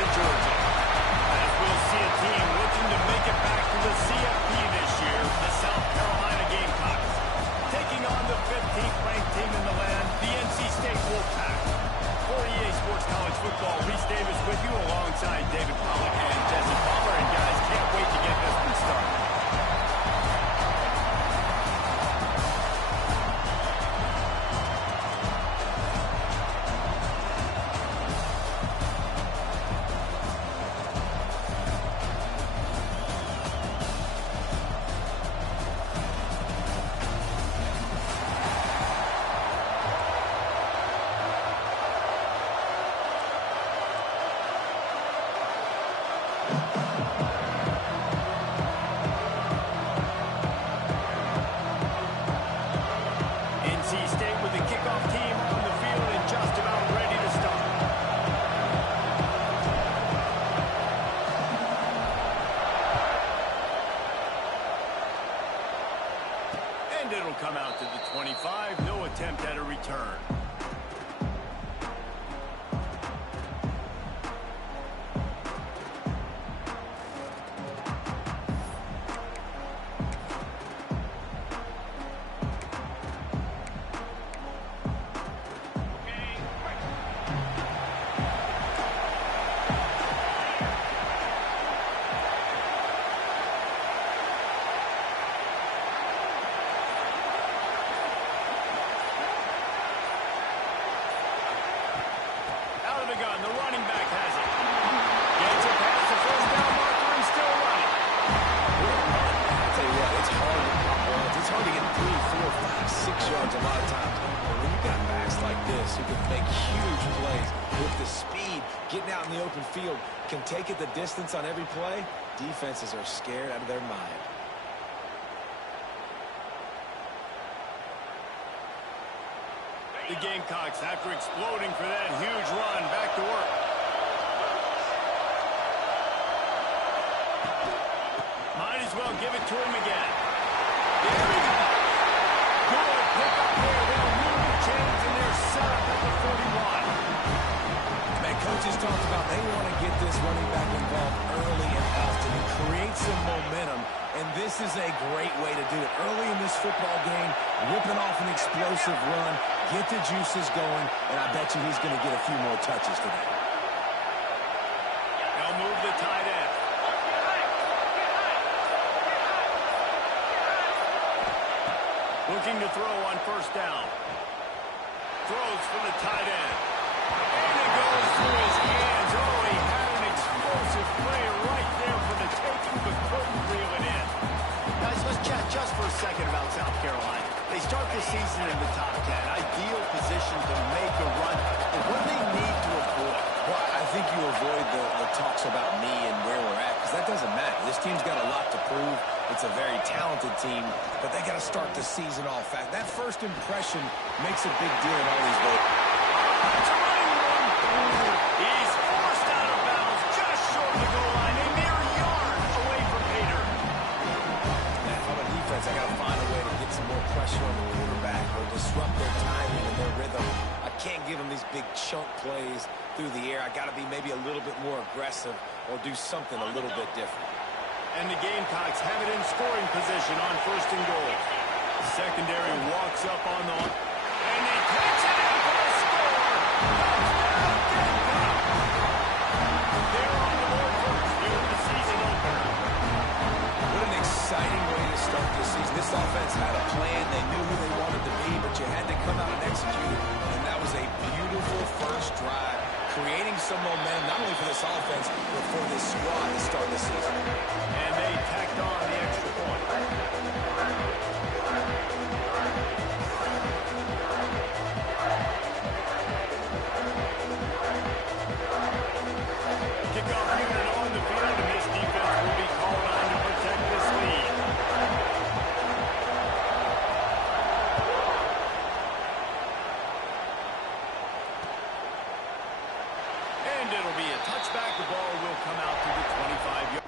to Georgia. As we'll see a team looking to make it back to the CFP this year, the South Carolina Gamecocks. Taking on the 15th ranked team in the land, the NC State Wolfpack. For EA Sports College Football, Reese Davis with you alongside David Pollack and Jesse Palmer. And guys, can't wait to get this one started. NC State with the kickoff team on the field and just about ready to start. And it'll come out to the 25. No attempt at a return. Out of the gun, the running back has it. Gets it past the first down marker and still running. I'll tell you what, it's hard to pop runs. It's hard to get 3, 4, 5, 6 yards a lot of times. But when you got backs like this who can make huge plays with the speed, getting out in the open field, can take it the distance on every play, defenses are scared out of their mind. The Gamecocks, after exploding for that huge run, back to work. Might as well give it to him again. There we go. Good pickup there. They'll move the chains and they're set up at the 41. Man, coaches talked about they want to get this running back involved early and often and create some momentum. And this is a great way to do it. Early in this football game, ripping off an explosive run, get the juices going, and I bet you he's going to get a few more touches today. They'll move the tight end. Looking to throw on first down. Throws for the tight end. And it goes through his hands. Oh, he had an explosive play right there for the taking, but couldn't reel it in. Guys, let's chat just for a second about South Carolina. They start the season in the top 10. Ideal position to make a run. But what do they need to avoid? Well, I think you avoid the talks about me and where we're at, because that doesn't matter. This team's got a lot to prove. It's a very talented team, but they got to start the season off fast. That first impression makes a big deal in all these votes. It's a running one. He's forced out of bounds just short of the goal line. A mere yard away from Peter. Man, how about defense? I got to find a way to get some more pressure on the quarterback or disrupt their timing and their rhythm. I can't give them these big chunk plays through the air. I got to be maybe a little bit more aggressive or do something a little bit different. And the Gamecocks have it in scoring position on first and goal. The secondary walks up on the... And he takes it in for a score! Touchdown, Gamecock! They're on the board first here in the season opener. What an exciting way to start this season. This offense had a plan. They knew who they wanted to be, but you had to come out and execute it. And that was a beautiful first drive, creating some momentum, not only for this offense, but for this squad to start the season. And they tacked on the extra point. Kickoff unit on the field, and this defense will be called on to protect this lead. And it'll be a touchback. The ball will come out to the 25-yard.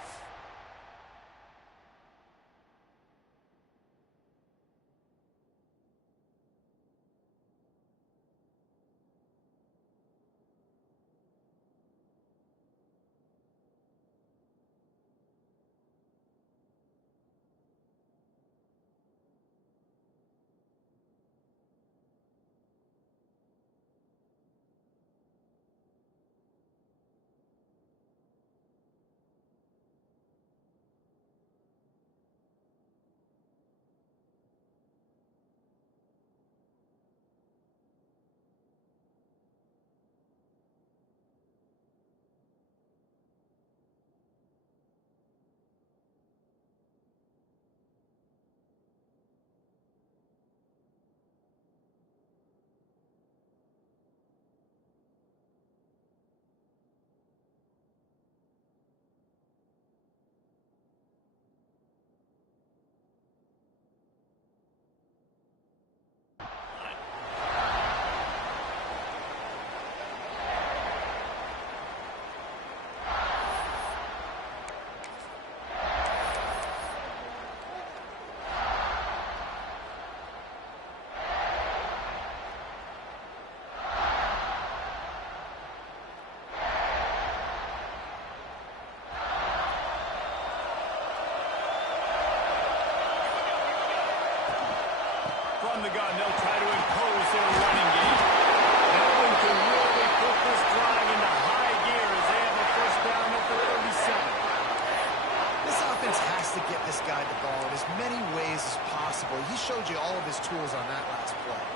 from the gun. They'll try to impose their running game. That one can really put this drive into high gear as they have a first down at the 37. This offense has to get this guy the ball in as many ways as possible. He showed you all of his tools on that last play.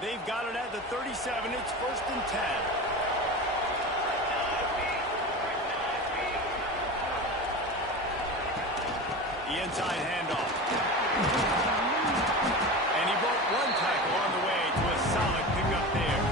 They've got it at the 37. It's first and 10. The inside handoff. And he broke one tackle on the way to a solid pickup there.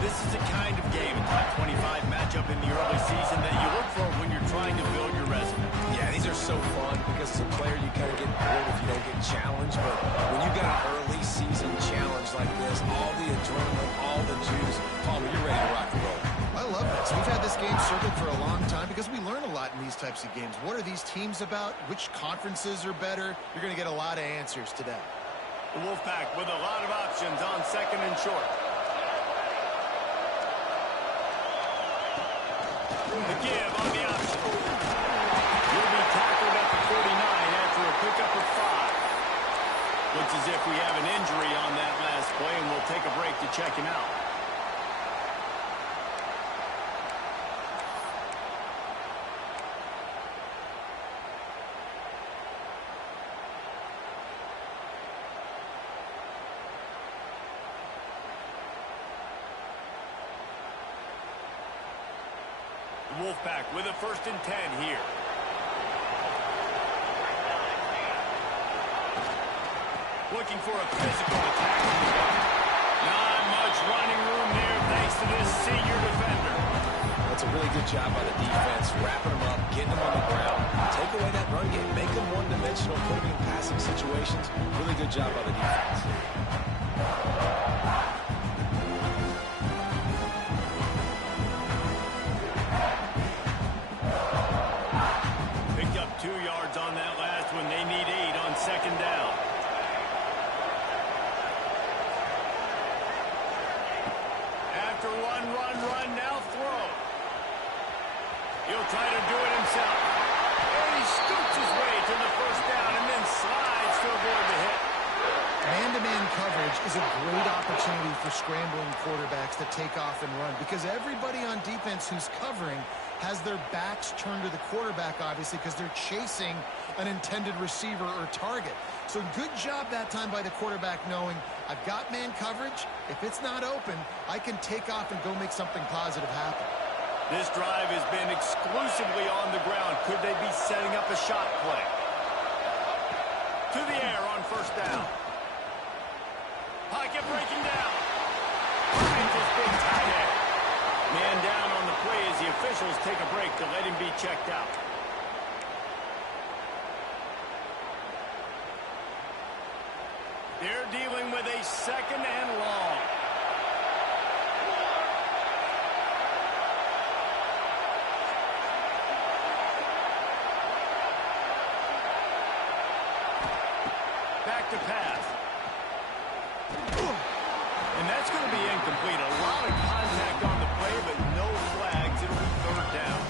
This is the kind of game, a top 25 matchup in the early season that you look for when you're trying to build your resume. Yeah, these are so fun because as a player you kind of get bored if you don't get challenged. But when you got an early season challenge like this, all the adrenaline, all the juice, Palmer, you're ready to rock and roll. I love this. We've had this game circled for a long time because we learn a lot in these types of games. What are these teams about? Which conferences are better? You're going to get a lot of answers today. The Wolfpack with a lot of options on second and short. The give on the option. He'll be tackled at the 49 after a pickup of 5. Looks as if we have an injury on that last play, and we'll take a break to check him out. Wolfpack with a first and 10 here. Looking for a physical attack. Not much running room there thanks to this senior defender. That's a really good job by the defense, wrapping them up, getting them on the ground. Take away that run game, make them one-dimensional, put them in passing situations. Really good job by the defense. Picked up 2 yards on that last one. They need 8 on second down. After run, now throw. He'll try to do it himself. And he scoots his way to the first down and then slides to avoid the hit. Man-to-man coverage is a great opportunity for scrambling quarterbacks to take off and run because everybody on defense who's covering has their backs turned to the quarterback, obviously, because they're chasing an intended receiver or target. So good job that time by the quarterback knowing I've got man coverage. If it's not open, I can take off and go make something positive happen. This drive has been exclusively on the ground. Could they be setting up a shot play? To the air on first down. Pocket breaking down. Finds his big tight end. Man down on the play as the officials take a break to let him be checked out. They're dealing with a second and long. Back to pass. And that's going to be incomplete. A lot of contact on the play, but no flags. It'll be third down.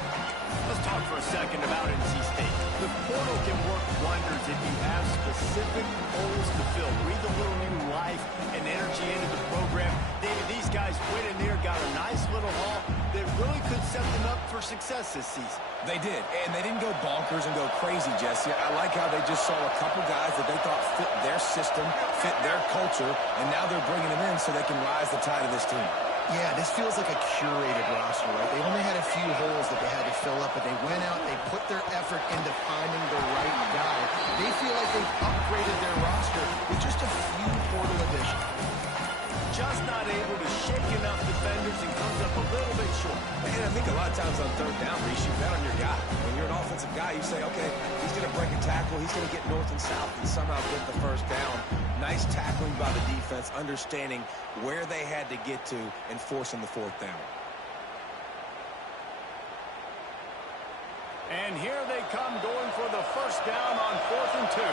Let's talk for a second about NC State. The portal can work wonders if you have specific holes to fill. Breathe a little new life and energy into the program. David, these guys went in there, got a nice little haul that really could set them up for success this season. They did, and they didn't go bonkers and go crazy, Jesse. I like how they just saw a couple guys that they thought fit their system, fit their culture, and now they're bringing them in so they can rise the tide of this team. Yeah, this feels like a curated roster, right? They only had a few holes that they had to fill up, but they went out, they put their effort into finding the right guy. They feel like they've upgraded their roster with just a few portal additions. Just not able to shake enough defenders and comes up a little bit short. And I think a lot of times on third down, Reese, you bet on your guy. When you're an offensive guy, you say, okay, he's going to break a tackle, he's going to get north and south and somehow get the first down. Nice tackling by the defense, understanding where they had to get to and forcing the fourth down. And here they come going for the first down on 4th and 2.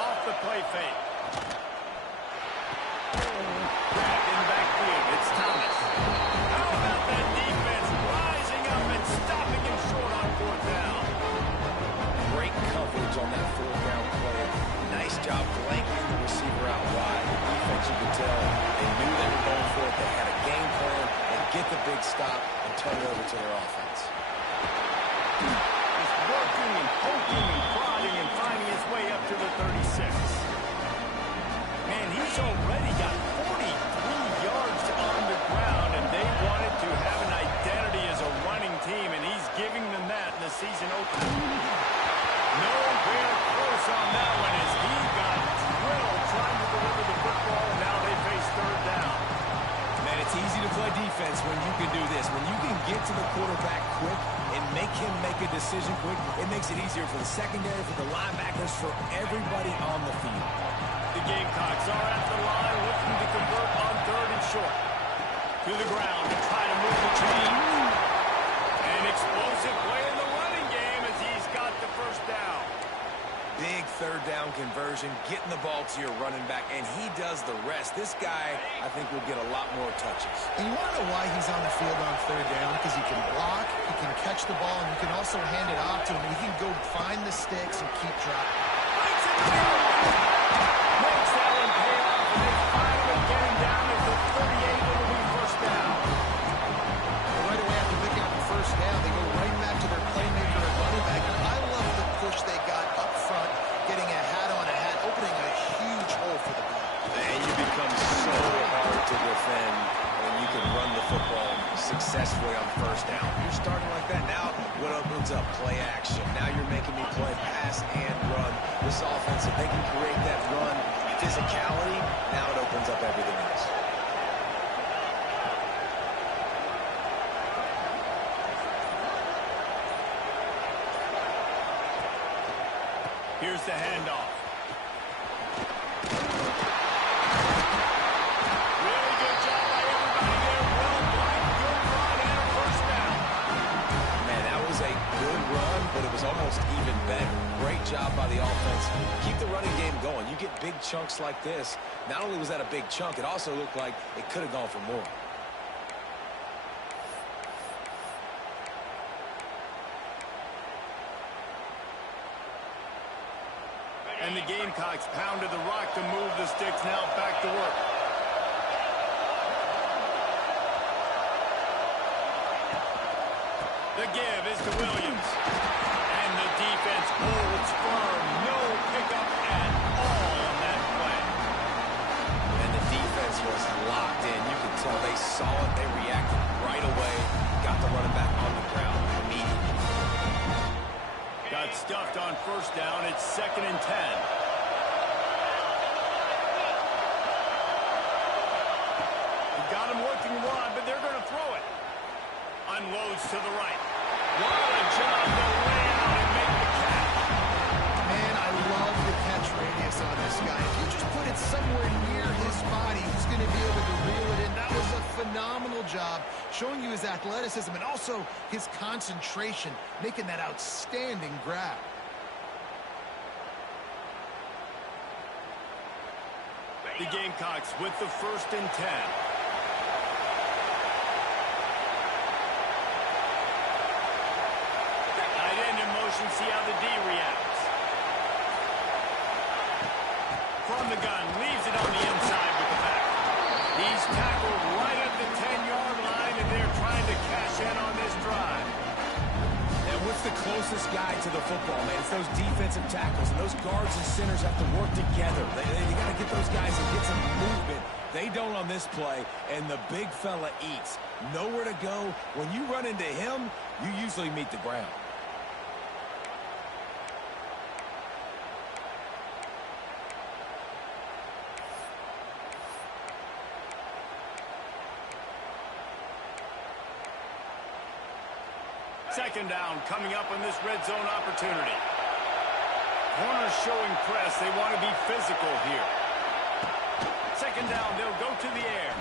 Off the play fake. big stop and turn it over to their offense. Just working and poking and prodding and finding his way up to the 36. Man, he's already got 43 yards on the ground, and they wanted to have an identity as a running team, and he's giving them that in the season opener. Nowhere close on that one as he got drilled trying to deliver the football, and now they face third down. Man, it's easy to play defense when you can do this. When you can get to the quarterback quick and make him make a decision quick, it makes it easier for the secondary, for the linebackers, for everybody on the field. The Gamecocks are at the line looking to convert on third and short. To the ground to try to move the chains. An explosive play in the running game as he's got the first down. Big third down conversion, getting the ball to your running back, and he does the rest. This guy, I think, will get a lot more touches. And you want to know why he's on the field on third down? Because he can block, he can catch the ball, and you can also hand it off to him. He can go find the sticks and keep dropping. Makes that one pay off, and they finally get him down at the 38. It'll be first down. But right away after picking up the first down, they go right back to their playmaker at running back. And I love the push they got up front, getting a hat on a hat, opening a huge hole for the ball. And you become so hard to defend when you can run the football successfully on first down. You're starting like that. Now what opens up? Play action. Now you're making me play pass and run. This offense, if they can create that run physicality, now it opens up everything else. Here's the handoff. Really good job by everybody there. Well blocked, good run, and a first down. Man, that was a good run, but it was almost even better. Great job by the offense. Keep the running game going. You get big chunks like this. Not only was that a big chunk, it also looked like it could have gone for more. And the Gamecocks pounded the rock to move the sticks. Now back to work. The give is to Williams. And the defense holds firm. No pickup at all on that play. And the defense was locked in. You could tell they saw it. They reacted right away. Got the running back on the ground immediately. Got stuffed on first down. It's 2nd and 10. He got him working wide, but they're going to throw it. Unloads to the right. What a job to lay out and make the catch. Man, I love the catch radius on this guy. If you just put it somewhere near his body, he's going to be able to reel it in. That was a phenomenal job, showing you his athleticism and also his concentration, making that outstanding grab. The Gamecocks with the 1st and 10. Tight end in motion, see how the D reacts. From the gun, leaves it on the inside with the back. He's tackled right at the 10-yard line, and they're trying to cash in on this drive. And what's the closest guy to the football, man? It's those defensive tackles, and those guards and centers have to work together. They got to get those guys and get some movement. They don't on this play, and the big fella eats. Nowhere to go. When you run into him, you usually meet the ground. Second down coming up on this red zone opportunity. Corners showing press. They want to be physical here. Second down, they'll go to the air.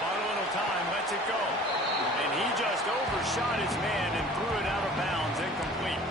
Bought a little time, lets it go. And he just overshot his man and threw it out of bounds, incomplete.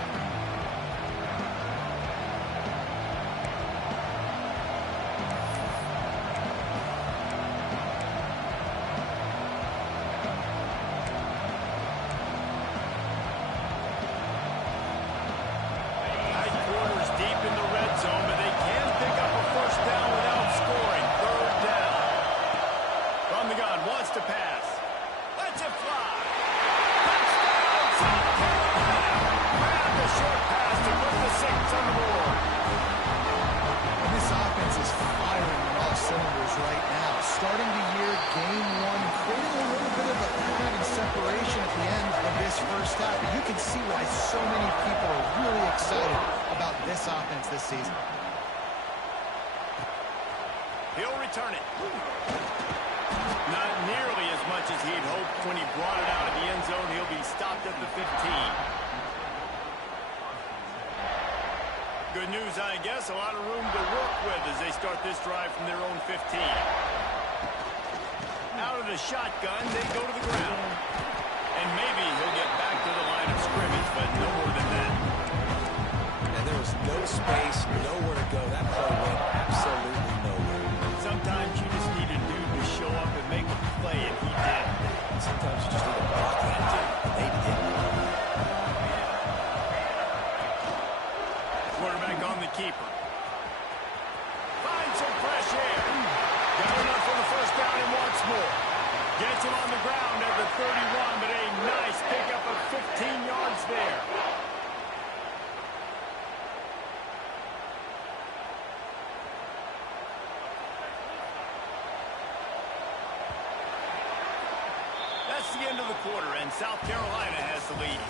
excited about this offense this season. He'll return it. Not nearly as much as he'd hoped when he brought it out of the end zone. He'll be stopped at the 15. Good news, I guess. A lot of room to work with as they start this drive from their own 15. Out of the shotgun, they go to the ground. And maybe he'll get back to the line of scrimmage, but no more than that. And there was no space, nowhere to go. That play went absolutely nowhere. Sometimes you just need a dude to show up and make a play, and he did. Sometimes you just need a block that did, and they didn't. Quarterback on the keeper. Finds some fresh air. Got enough for the first down and wants more. Gets him on the ground at the 31, but a nice pickup of 15 yards there. That's the end of the quarter, and South Carolina has the lead.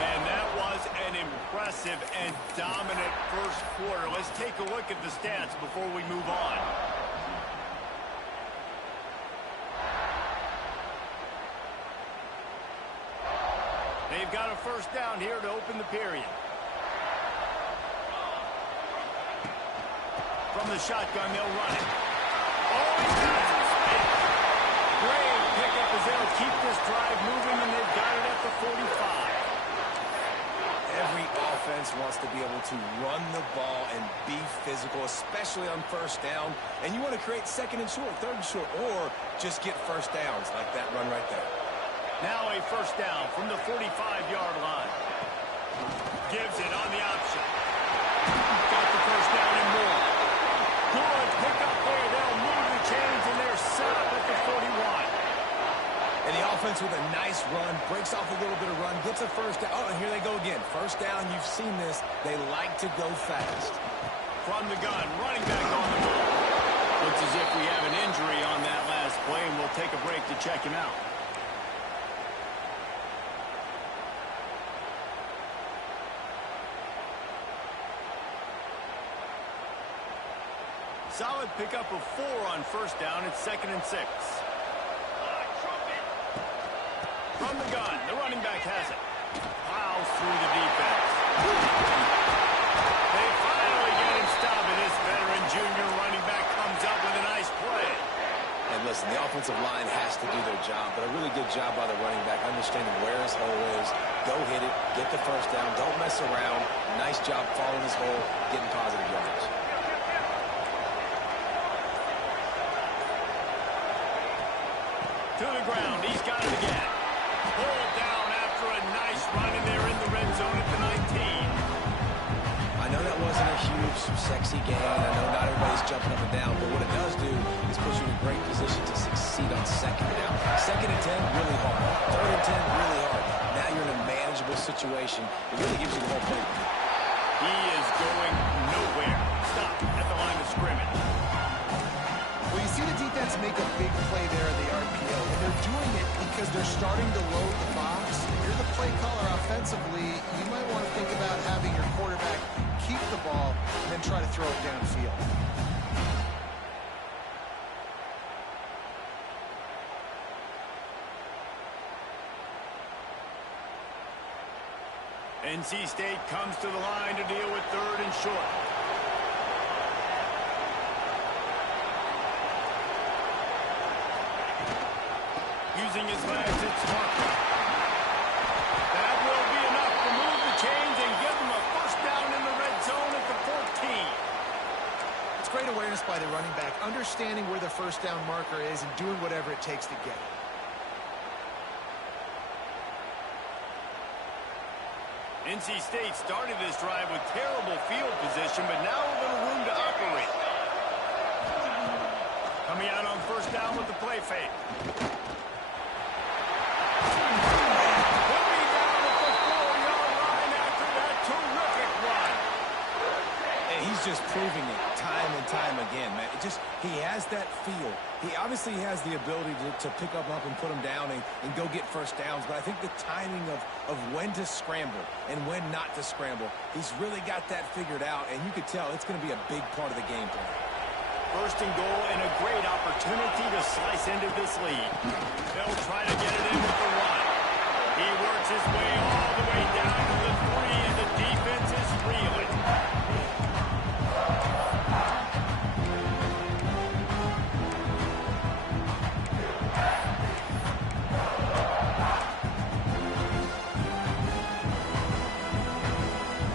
Man, that was an impressive and dominant first quarter. Let's take a look at the stats before we move on. They've got a first down here to open the period. From the shotgun, they'll run it. Oh, he's got some space. Great pickup as they'll keep this drive moving, and they've got it at the 45. Every offense wants to be able to run the ball and be physical, especially on first down. And you want to create second and short, third and short, or just get first downs like that run right there. Now a first down from the 45-yard line. Gives it on the option. Got the first down and more. Good pickup there. They'll move the chains, and they're set up at the 41. And the offense with a nice run, breaks off a little bit of run, gets a first down. Oh, and here they go again. First down, you've seen this. They like to go fast. From the gun, running back on the ball. Looks as if we have an injury on that last play, and we'll take a break to check him out. Solid pickup of 4 on first down. It's 2nd and 6. From the gun, the running back has it. Plows through the defense. They finally get him stopped, and this veteran junior running back comes up with a nice play. And listen, the offensive line has to do their job, but a really good job by the running back, understanding where his hole is. Go hit it, get the first down, don't mess around. Nice job following his hole, getting positive yards. To the ground, he's got it again. Pulled down after a nice run, and they're in the red zone at the 19. I know that wasn't a huge, sexy game. I know not everybody's jumping up and down, but what it does do is put you in a great position to succeed on second down. 2nd and 10, really hard. 3rd and 10, really hard. Now you're in a manageable situation. It really gives you the whole play. He is going nowhere. Stop at the line of scrimmage. Well, you see the defense make a big play there in the RPO, and they're doing it because they're starting to load the box. If you're the play caller offensively, you might want to think about having your quarterback keep the ball and then try to throw it downfield. NC State comes to the line to deal with 3rd and short. Using his legs, it's Harper. That will be enough to move the chains and give them a first down in the red zone at the 14. It's great awareness by the running back, understanding where the first down marker is and doing whatever it takes to get it. NC State started this drive with terrible field position, but now a little room to operate. Coming out on first down with the play fake. He'll be down at the 4-yard line after that terrific run. And he's just proving it time and time again, man. He has that feel. He obviously has the ability to pick up and put them down and go get first downs, but I think the timing of when to scramble and when not to scramble, he's really got that figured out, and you could tell it's going to be a big part of the game plan. First and goal and a great opportunity to slice into this lead. They'll try to get it in with the run. He works his way all the way down to the 3, and the defense is reeling.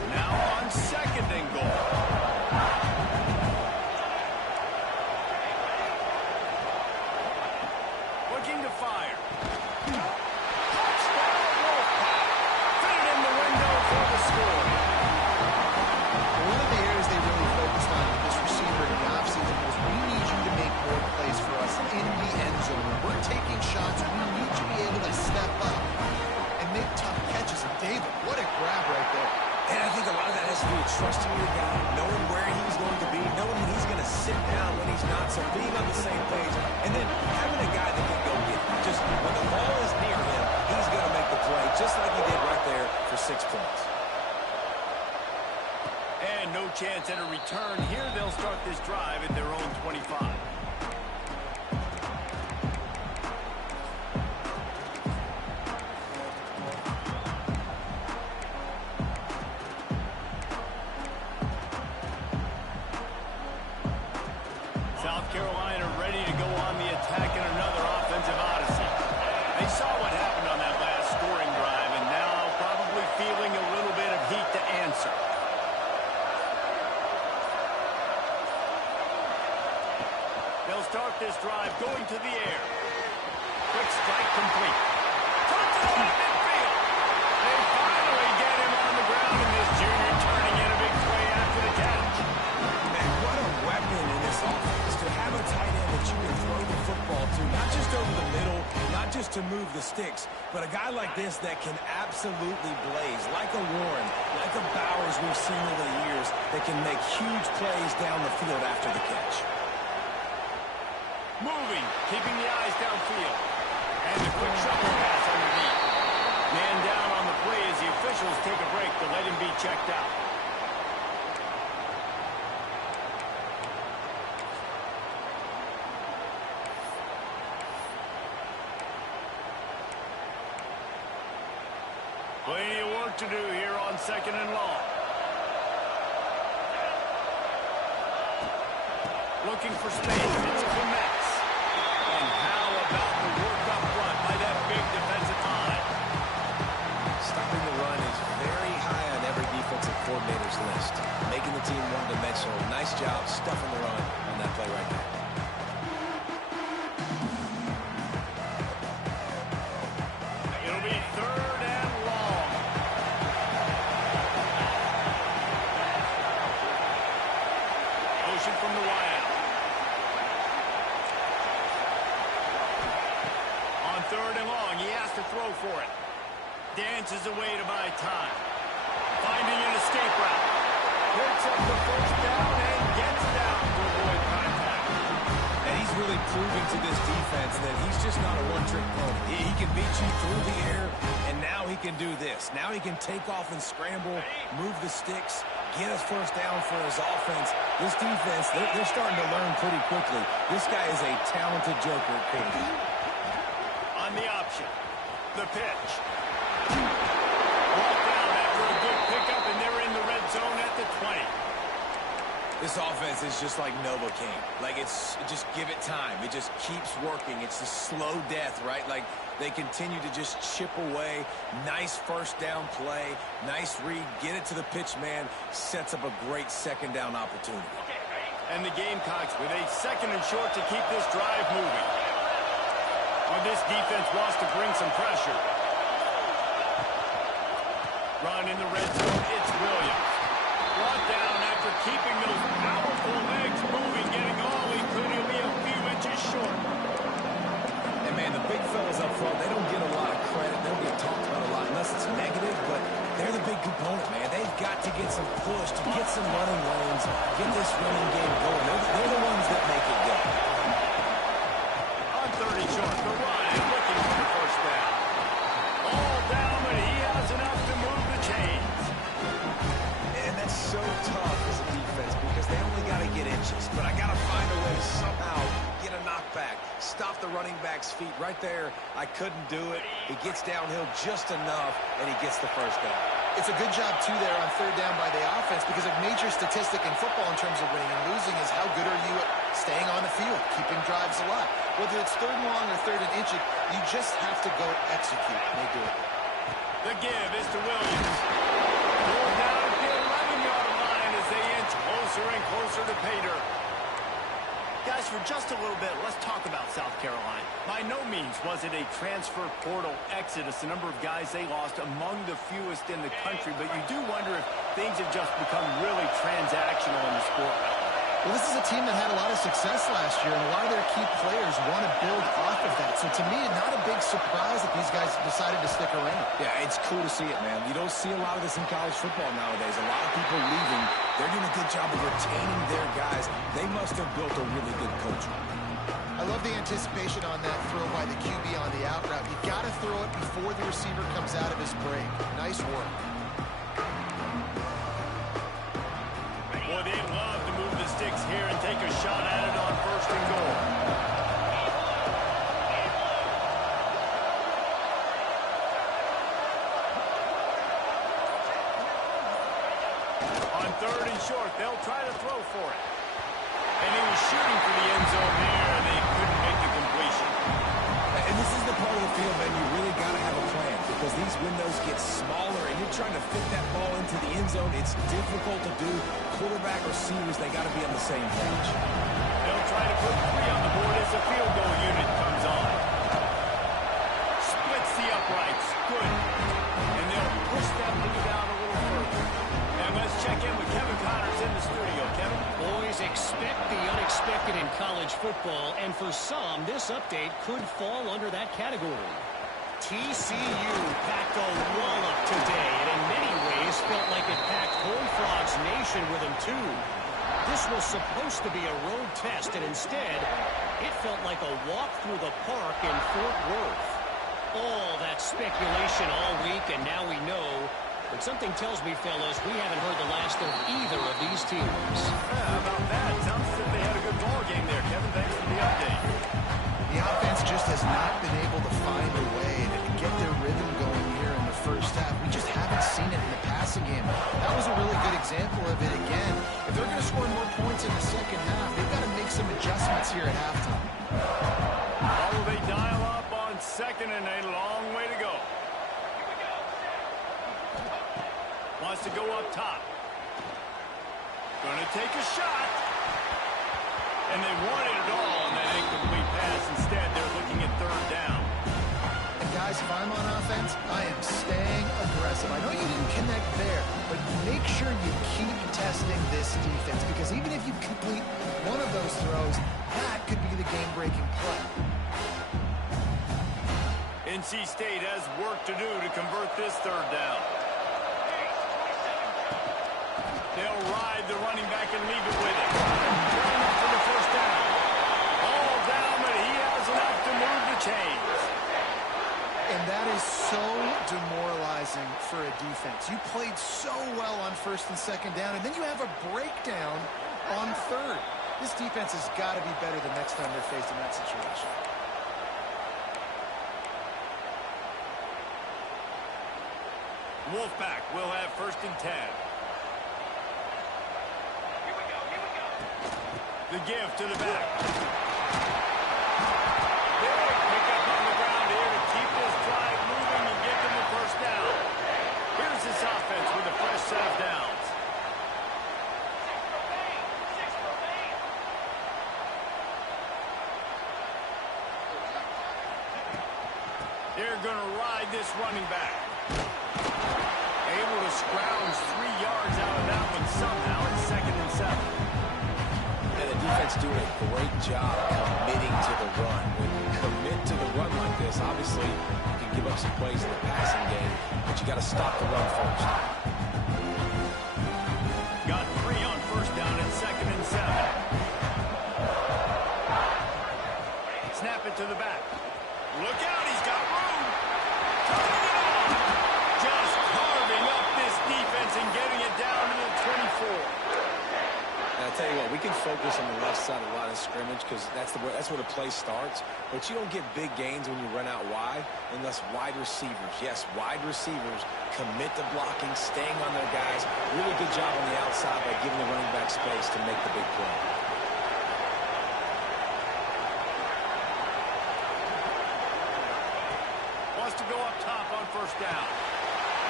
Now on second and goal. Looking to fire. Touchdown, Wolfpack. Fit it in the window for the score. One of the areas they really focused on with this receiver in the offseason was we need you to make more plays for us in the end zone. When we're taking shots, we need you to be able to step up and make tough catches. And David, what a grab right there. And I think a lot of that has to do with trusting your guy, knowing where he's going to be, knowing when he's going to sit down, when he's not, so being on the same page, and then having a guy that can go get it. Just when the ball is near him, he's going to make the play, just like he did right there for 6 points. And no chance at a return. Here they'll start this drive at their own 25. South Carolina ready to go on the attack in another offensive odyssey. They saw what happened on that last scoring drive, and now probably feeling a little bit of heat to answer. They'll start this drive going to the air. Quick strike complete. Touchdown midfield. They finally get him on the ground, and this junior turning in a big play after the catch. Man, what a weapon in this offense to have a tight end that you can throw the football to, not just over the middle, not just to move the sticks, but a guy like this that can absolutely blaze, like a Warren, like a Bowers we've seen over the years, that can make huge plays down the field after the catch. Moving, keeping the eyes downfield. And the quick shovel pass underneath. Man down on the play as the officials take a break to let him be checked out. Plenty of work to do here on second and long. Looking for space. It's Clements. And how about the work up front by that big defensive line? Stopping the run is very high on every defensive coordinator's list. Making the team one-dimensional. Nice job stuffing the run on that play right there. It'll be third and long. Motion from the wideout. On third and long, he has to throw for it. Dances away to buy time. Finding an escape route. Picks up the first down and gets down to avoid contact. And he's really proving to this defense that he's just not a one-trick pony. He can beat you through the air, and now he can do this. Now he can take off and scramble, move the sticks, get us first down for his offense. This defense, they're starting to learn pretty quickly. This guy is a talented joker at quarterback. On the option, the pitch. Brought down after a good pickup, and they're in the red zone at the 20. This offense is just like Novocaine. Like, just give it time. It just keeps working. It's a slow death, right? Like, they continue to just chip away. Nice first down play. Nice read. Get it to the pitch man. Sets up a great second down opportunity. And the Gamecocks with a second and short to keep this drive moving. Well, this defense wants to bring some pressure. Run in the red zone. It's Williams. Brought down after keeping those powerful legs moving, getting all he could. He'll be a few inches short. And, man, the big fellas up front, they don't get a lot of credit. They don't get talked about a lot unless it's negative, but they're the big component, man. They've got to get some push to get some running lanes, get this running game going. They're the ones that make it go. On 30 short, the Ryan looking for the first down. All down, but he has enough to move the chains. And that's so tough as a defense because they only got to get inches. But I got to find a way to somehow get a knockback. Stop the running back's feet right there. I couldn't do it. He gets downhill just enough, and he gets the first down. It's a good job, too, there on third down by the offense because a major statistic in football in terms of winning and losing is how good are you at staying on the field, keeping drives alive. Whether it's third and long or third and inches, you just have to go execute, and they do it. The give is to Williams. Going down at the 11-yard line as they inch closer and closer to pay dirt. Guys, for just a little bit, let's talk about South Carolina. By no means was it a transfer portal exodus, the number of guys they lost among the fewest in the country, but you do wonder if things have just become really transactional in the sport. Well, this is a team that had a lot of success last year, and a lot of their key players want to build off of that. So to me, not a big surprise that these guys decided to stick around. Yeah, it's cool to see it, man. You don't see a lot of this in college football nowadays. A lot of people leaving. They're doing a good job of retaining their guys. They must have built a really good culture. I love the anticipation on that throw by the QB on the out route. You got to throw it before the receiver comes out of his break. Nice work. Boy, they love to move the sticks here and take a shot at it on first and goal. On third and short, they'll try to throw for it. And he was shooting for the end zone there, and they couldn't make the completion. And this is the part of the field, man, you really got to have a plan because these windows get smaller and you're trying to fit that ball into the end zone. It's difficult to do. Quarterback, receivers, they got to be on the same page. They'll try to put 3 on the board as the field goal unit comes on. Splits the uprights. Good. And they'll push that lead out a little further. And let's check in with Kevin Connors in the studio. Kevin? Boys, expect the unexpected in college football, and for some, this update could fall under that category. TCU packed a wallop today, and in many ways felt like it packed Horned Frogs Nation with them, too. This was supposed to be a road test, and instead, it felt like a walk through the park in Fort Worth. All that speculation all week, and now we know. But something tells me, fellas, we haven't heard the last of either of these teams. How about that? Sounds as if they had a good ball game there, Kevin. Thanks for the update. The offense just has not been able to find a way to get their rhythm going here in the first half. We just haven't seen it in the passing game. That was a really good example of it again. If they're going to score more points in the second half, they've got to make some adjustments here at halftime. Oh, they dial up on second and a long way to go. Wants to go up top. Going to take a shot. And they wanted it all on that incomplete pass. Instead, they're looking at third down. And guys, if I'm on offense, I am staying aggressive. I know you didn't connect there, but make sure you keep testing this defense because even if you complete one of those throws, that could be the game-breaking play. NC State has work to do to convert this third down. They'll ride the running back and leave it with him. Going up for the first down. All down, but he has enough to move the chains. And that is so demoralizing for a defense. You played so well on first and second down, and then you have a breakdown on third. This defense has got to be better the next time they're faced in that situation. Wolfpack will have first and 10. The give to the back. Big pickup on the ground here to keep this drive moving and give them the first down. Here's this offense with a fresh set of downs. They're going to ride this running back. Able to scrounge 3 yards out of that one somehow at second and 7. And the defense doing a great job committing to the run. When you commit to the run like this, obviously you can give up some plays in the passing game, but you got to stop the run first. Got 3 focus on the left side of the line of scrimmage because that's where the play starts. But you don't get big gains when you run out wide unless wide receivers, yes, wide receivers commit to blocking, staying on their guys. Really good job on the outside by giving the running back space to make the big play. Wants to go up top on first down.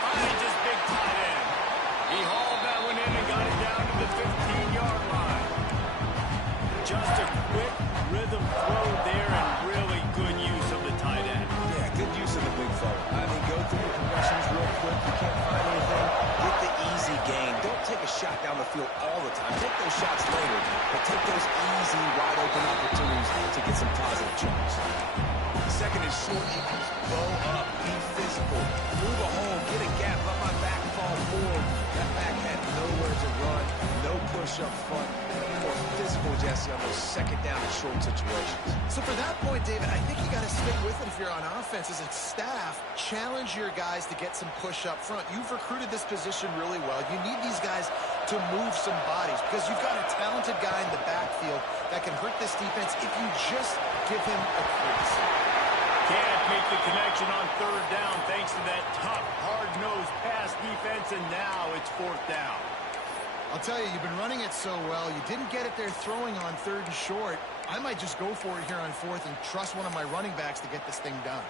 Finally, just big tight end. He hauled that one in and got it down to the 15-yard line. Just a quick rhythm throw there and really good use of the tight end. Yeah, good use of the big fella. I mean, go through your progressions real quick. You can't find anything. Get the easy gain. Don't take a shot down the field all the time. Take those shots later, but take those easy, wide-open opportunities to get some positive chunks. Second and short equals bow up, be physical, move a hole, get a gap, let my back fall forward. That back had nowhere to run, no push up front. More physical, Jesse, on those second down and short situations. So for that point, David, I think you got to stick with it if you're on offense. As a staff, challenge your guys to get some push up front. You've recruited this position really well. You need these guys to move some bodies because you've got a talented guy in the backfield that can hurt this defense if you just give him a crease. Can't make the connection on third down thanks to that tough, hard-nosed pass defense, and now it's fourth down. I'll tell you, you've been running it so well. You didn't get it there throwing on third and short. I might just go for it here on fourth and trust one of my running backs to get this thing done.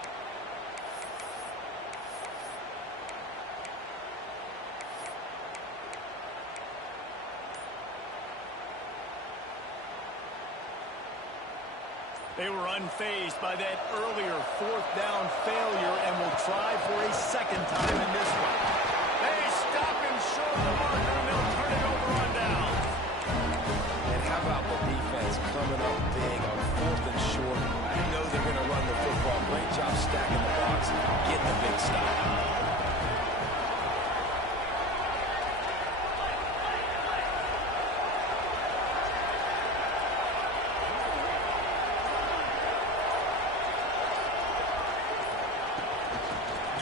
They were unfazed by that earlier fourth down failure and will try for a second time in this one. They stop him short of the marker and they'll turn it over on down. And how about the defense coming up big on fourth and short? I know they're going to run the football. Great job stacking the box, getting the big stop.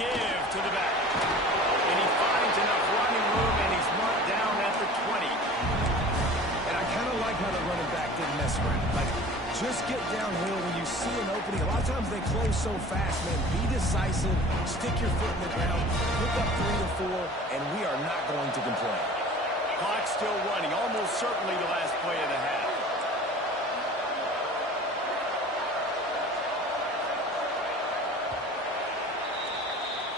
Give to the back. And he finds enough running room, and he's marked down at the 20. And I kind of like how the running back didn't mess around. Like, just get downhill when you see an opening. A lot of times they close so fast, man. Be decisive, stick your foot in the ground, pick up 3 or 4, and we are not going to complain. Clock still running, almost certainly the last play of the half.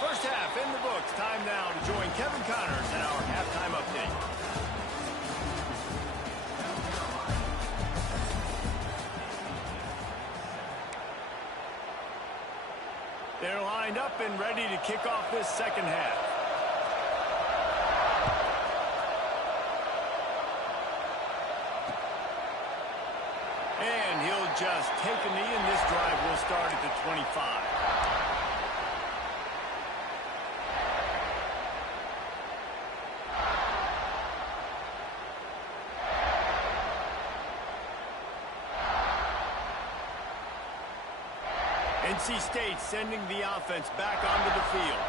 First half in the books. Time now to join Kevin Connors in our halftime update. They're lined up and ready to kick off this second half. And he'll just take a knee, and this drive will start at the 25. NC State sending the offense back onto the field.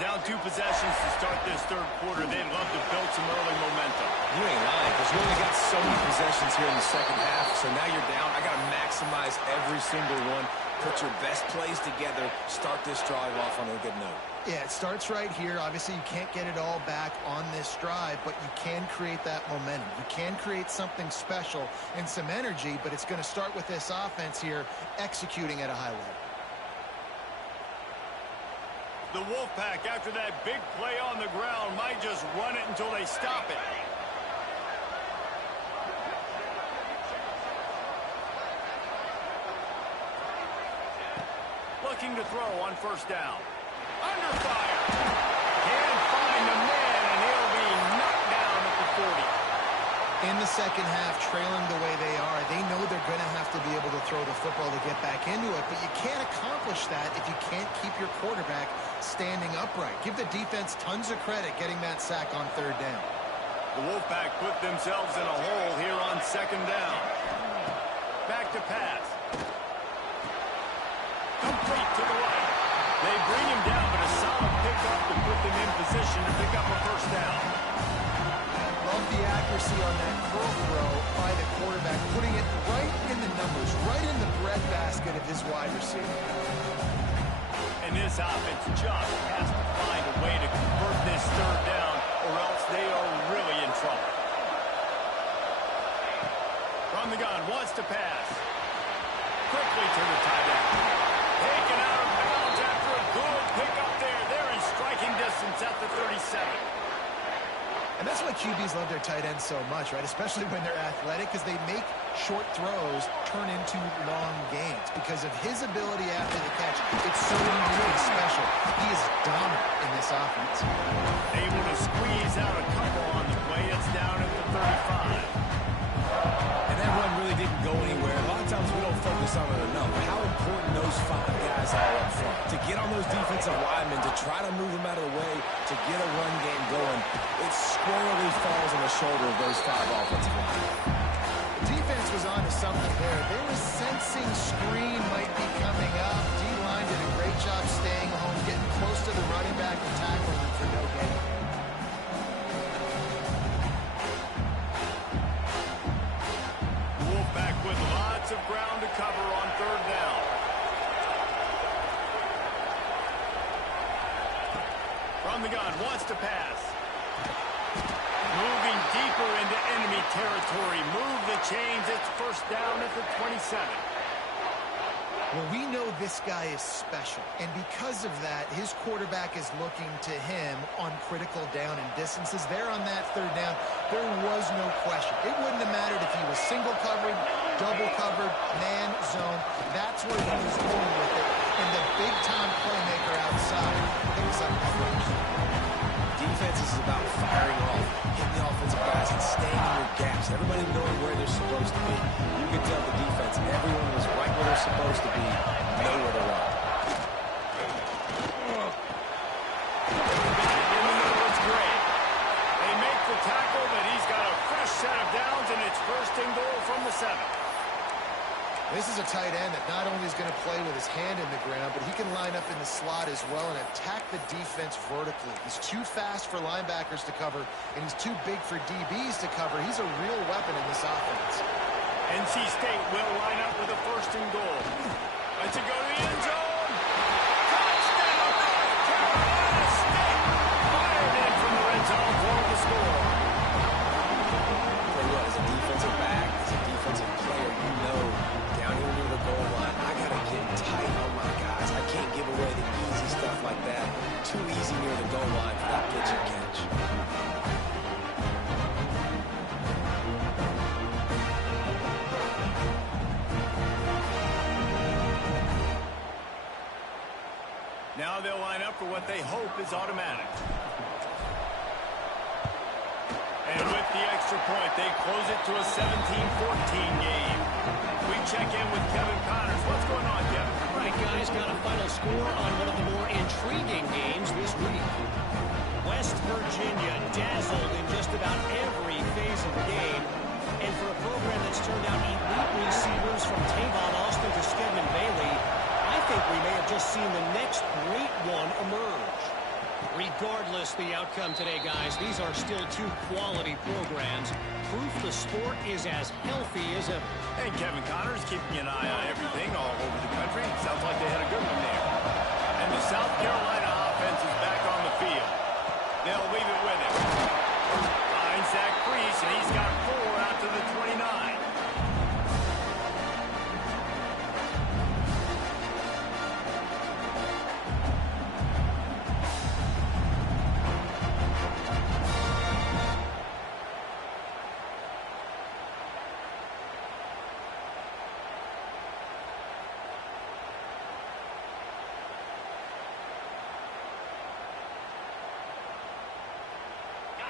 Down 2 possessions to start this third quarter. They'd love to build some early momentum. You ain't lying, because you only got so many possessions here in the second half, so now you're down. I got to maximize every single one. Put your best plays together. Start this drive off on a good note. Yeah, it starts right here. Obviously, you can't get it all back on this drive, but you can create that momentum. You can create something special and some energy, but it's going to start with this offense here executing at a high level. The Wolfpack, after that big play on the ground, might just run it until they stop it. Looking to throw on first down. Under fire. Can't find the man, and he'll be knocked down at the 40. In the second half, trailing the way they are, they know they're going to have to be able to throw the football to get back into it, but you can't accomplish that if you can't keep your quarterback standing upright. Give the defense tons of credit getting that sack on third down. The Wolfpack put themselves in a hole here on second down. Back to pass. Complete to the right. They bring him down, but a solid pickup to put them in position to pick up a first down. Love the accuracy accuracy on that curl throw by the quarterback, putting it right in the numbers, right in the breadbasket of his wide receiver. And this offense just has to find a way to convert this third down, or else they are really in trouble. From the gun, wants to pass. Quickly to the tight end. Taken out of bounds after a good pickup there. They're in striking distance at the 37. And that's why QBs love their tight ends so much, right? Especially when they're athletic, because they make short throws turn into long gains. Because of his ability after the catch, it's so really special. He is dominant in this offense. Able to squeeze out a couple on the play. It's down at the 35. And that run really didn't go anywhere. A lot of times we don't focus on it enough. How important those 5 guys are up front. To get on those defensive linemen, to try to move them out of the way, to get a run game going, it squarely falls on the shoulder of those 5 offensive linemen. The defense was on to something there. They were sensing screen might be coming up. D-line did a great job staying home, getting close to the running back and tackling him for no gain. Wolfpack with lots of ground to cover on third down. From the gun, wants to pass. Moving deeper into enemy territory. Move the chains. It's first down at the 27. Well, we know this guy is special, and because of that, his quarterback is looking to him on critical down and distances. There on that third down, there was no question. It wouldn't have mattered if he was single covered, double covered, man, zone. That's where he was going with it, and the big-time playmaker outside picks up the first. Defense is about firing off, hitting the offensive guys, and staying in your gaps. Everybody knowing where they're supposed to be. You can tell the defense, everyone was right where they're supposed to be, nowhere to run. In the middle, it's great. They make the tackle, but he's got a fresh set of downs, and it's first and goal from the 7. This is a tight end that not only is going to play with his hand in the ground, but he can line up in the slot as well and attack the defense vertically. He's too fast for linebackers to cover, and he's too big for DBs to cover. He's a real weapon in this offense. NC State will line up with a first and goal. Let's it go to the end zone. Touchdown, North Carolina State. Fired in from the red zone for the score. Tell you what, as a defensive back, as a defensive player, you know down here near the goal line, I got to get tight on my guys. I can't give away the easy stuff like that. Too easy near the goal line for that pitch and catch. Now they'll line up for what they hope is automatic. And with the extra point, they close it to a 17-14 game. We check in with Kevin Connors. What's going on, Kevin? All right, guys, got a final score on one of the more intriguing games this week. West Virginia dazzled in just about every phase of the game. And for a program that's turned out elite receivers from Tavon Austin to Stedman Bailey, I think we may have just seen the next great one emerge. Regardless the outcome today, guys, these are still 2 quality programs. Proof the sport is as healthy as ever. And Kevin Connors keeping an eye on everything all over the country. Sounds like they had a good one there. And the South Carolina offense is back on the field. They'll leave it with him. Finds Zach Priest, and he's got 4 out to the 29.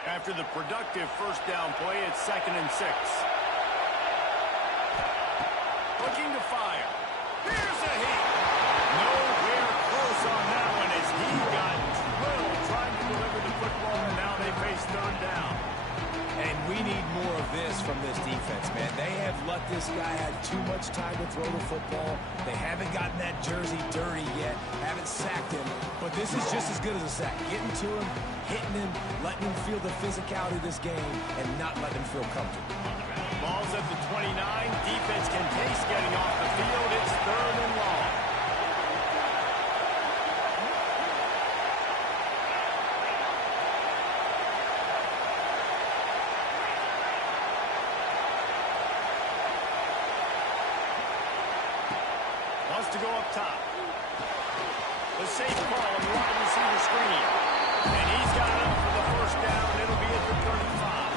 After the productive first down play, it's 2nd and 6. Looking to fire. Here's a hit. Nowhere close on that one as he got drilled trying to deliver the football, and now they face third down. And we need more of this from this defense, man. They have let this guy have too much time to throw the football. They haven't gotten that jersey dirty yet, haven't sacked him. But this is just as good as a sack. Getting to him, hitting him, letting him feel the physicality of this game, and not letting him feel comfortable. Ball's at the 29. Defense can taste getting off the field. It's 3rd and long. Wants to go up top. The safe call on the wide receiver screen. And he's got it up for the first down. It'll be at the 35.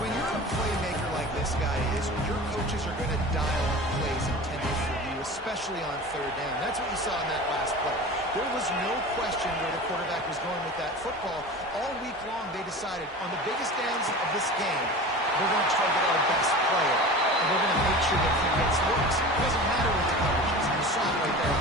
When you're a playmaker like this guy is, your coaches are going to dial plays intended for you, especially on 3rd down. That's what you saw in that last play. There was no question where the quarterback was going with that football. All week long, they decided on the biggest downs of this game, we're going to target our best player, and we're going to make sure that he gets looks. It doesn't matter what the coverage is. You saw it right there.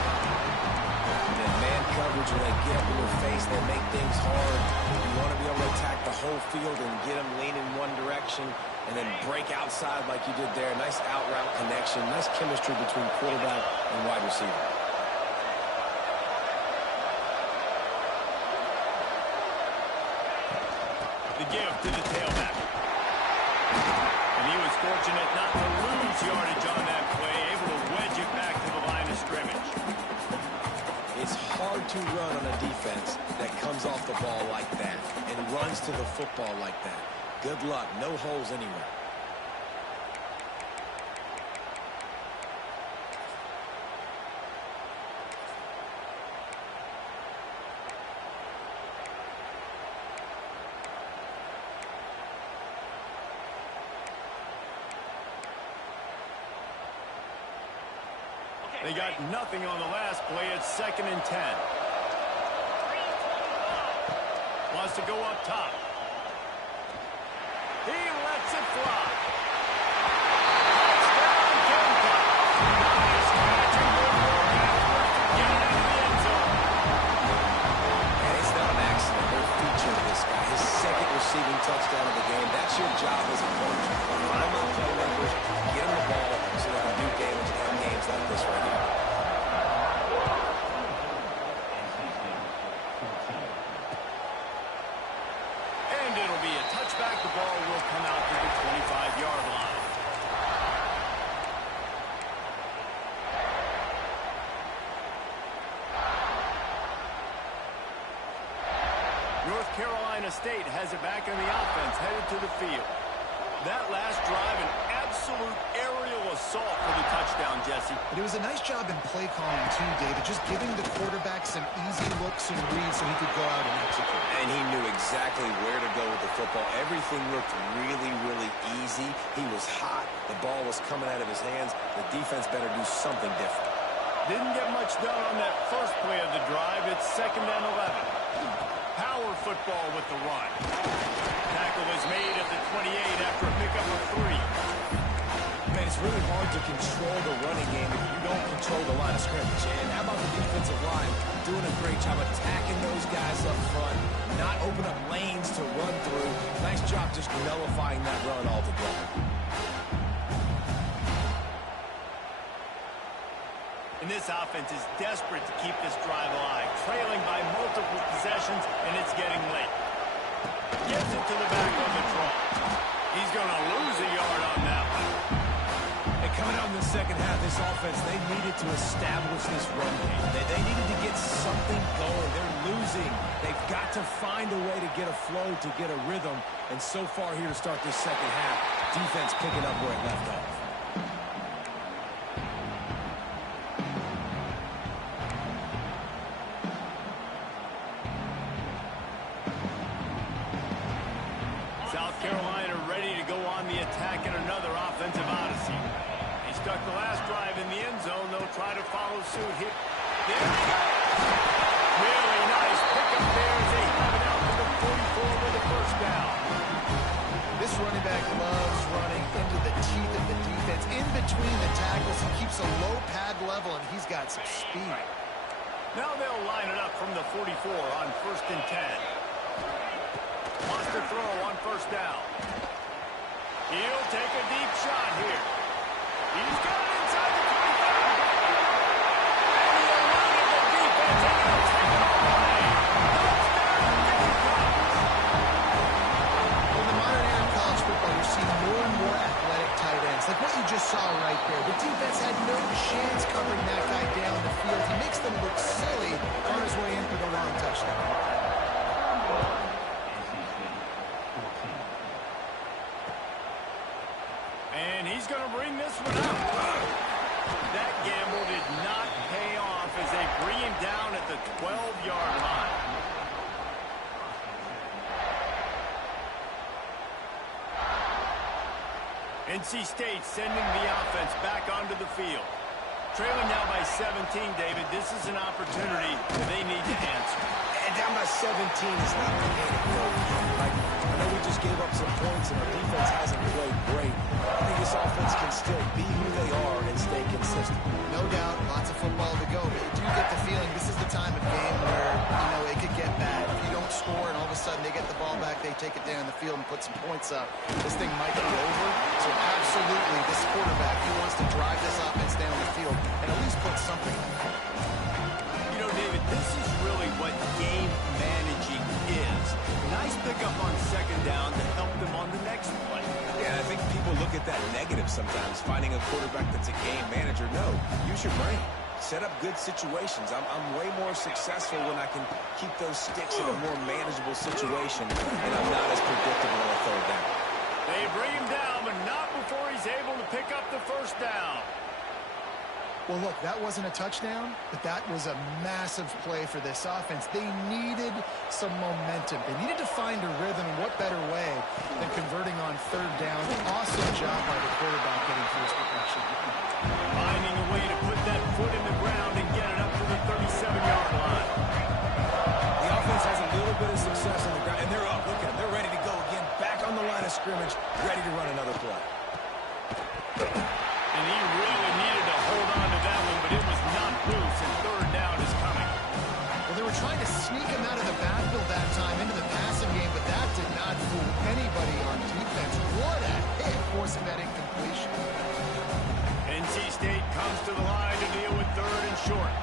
And man coverage, when they get up in your face, they make things hard. You want to be able to attack the whole field and get them leaning one direction and then break outside like you did there. Nice out-route connection, nice chemistry between quarterback and wide receiver. The give to the tailback. And he was fortunate not to lose yardage on that play, able to wedge it back to the line of scrimmage. It's hard to run on a defense that comes off the ball like that and runs to the football like that. Good luck. No holes anywhere. They got nothing on the last play. It's 2nd and 10. Wants to go up top. He lets it fly. Touchdown, Gamecock. Nice catch and good work afterwards to get it into the end zone. And it's not an accident. They're featuring this guy. His 2nd receiving touchdown of the game. That's your job as a coach. Find my playmakers, get them the ball so they can do damage and have games like this right here. And it'll be a touchback. The ball will come out to the 25-yard line. North Carolina State has it back in the offense, headed to the field. That last drive, an absolute aerial assault for the touchdown, Jesse. But it was a nice job in play calling too, David, just giving the quarterback some easy looks and reads so he could go out and execute. And he knew exactly where to go with the football. Everything looked really, really easy. He was hot. The ball was coming out of his hands. The defense better do something different. Didn't get much done on that first play of the drive. It's 2nd and 11. Power football with the run. Tackle is made at the 28 after a pickup of 3. Man, it's really hard to control the running game if you don't control the line of scrimmage. And how about the defensive line doing a great job attacking those guys up front, not open up lanes to run through. Nice job just nullifying that run altogether. And this offense is desperate to keep this drive alive, trailing by multiple possessions, and it's getting late. Gives it to the back on the draw. He's going to lose a yard on that one. And coming out in the second half, this offense, they needed to establish this run game. They needed to get something going. They're losing. They've got to find a way to get a flow, to get a rhythm. And so far here to start this second half, defense picking up where it left off. South Carolina ready to go on the attack in another offensive odyssey. They stuck the last drive in the end zone. They'll try to follow suit here. There it goes. Really nice pickup there as they have it out to the 44 with a first down. This running back loves running into the teeth of the defense. In between the tackles, he keeps a low pad level, and he's got some speed. Now they'll line it up from the 44 on 1st and 10. Wants to throw on 1st down. take a deep shot here. He's got it inside the 25. And he eluded the defense, and he'll take it all away. Touchdown, Gamecocks. In the modern era of college football, you're seeing more and more athletic tight ends, like what you just saw right there. The defense had no chance covering that guy down the field. He makes them look silly on his way in for the long touchdown. And he's going to bring this one up. That gamble did not pay off as they bring him down at the 12-yard line. NC State sending the offense back onto the field. Trailing now by 17, David. This is an opportunity they need to answer. And down by 17 is not the way to go. Like, I know we just gave up some points and our defense hasn't played great. I think this offense can still be who they are and stay consistent. No doubt, lots of football to go, but you do get the feeling this is the time of game where, it could get bad. If you don't score and all of a sudden they get the ball back, they take it down the field and put some points up, this thing might be over. So absolutely, this quarterback, he wants to drive this offense down the field and at least put something on it. David, this is really what game managing is. Nice pickup on second down to help them on the next play. Yeah, I think people look at that negative sometimes, finding a quarterback that's a game manager. No, use your brain. Set up good situations. I'm way more successful when I can keep those sticks in a more manageable situation, and I'm not as predictable on a third down. They bring him down, but not before he's able to pick up the first down. Well, look, that wasn't a touchdown, but that was a massive play for this offense. They needed some momentum. They needed to find a rhythm, and what better way than converting on third down. Awesome job by the quarterback getting through his progression. Finding a way to put that foot in the ground and get it up to the 37-yard line. The offense has a little bit of success on the ground, and they're up. Look at them. They're ready to go again. Back on the line of scrimmage, ready to run another play. And he really needed to hold on to that one, but it was not loose, and third down is coming. Well, they were trying to sneak him out of the backfield that time into the passing game, but that did not fool anybody on defense. What a hit, forcing that incompletion. NC State comes to the line to deal with third and short.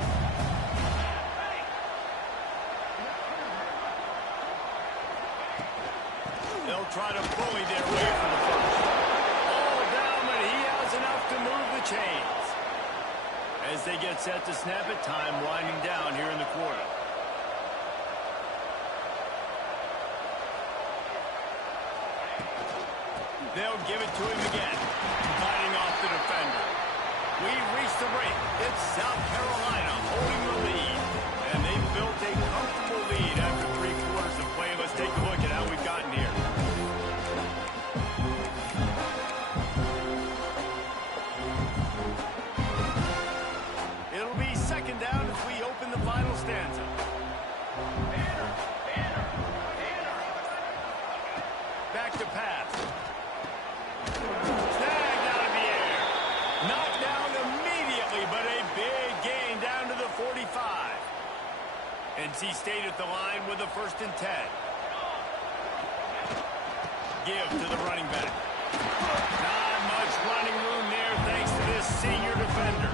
They'll try to bully their way for the first. All down, but he has enough to move the chains. As they get set to snap it, time winding down here in the quarter. They'll give it to him again, fighting off the defender. We've reached the break. It's South Carolina holding the lead, and they've built a comfortable lead after 3 quarters of play. Let's take a look at how we've gotten here. It'll be second down as we open the final stanza. Back to pass. Snagged out of the air. Knocked down immediately, but a big gain down to the 45. NC State at the line with a 1st and 10. Give to the running back. Not much running room there thanks to this senior defender.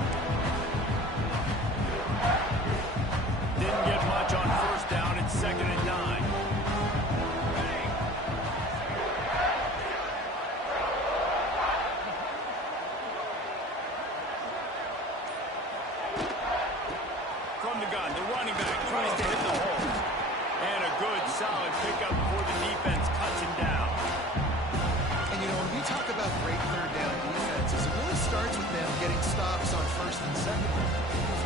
Didn't get much on 1st down. It's 2nd and 9. From the gun, the running back tries to hit the hole. And a good, solid pickup before the defense cuts him down. And, when we talk about great third down defenses, it really starts with them getting stops on 1st and 2nd.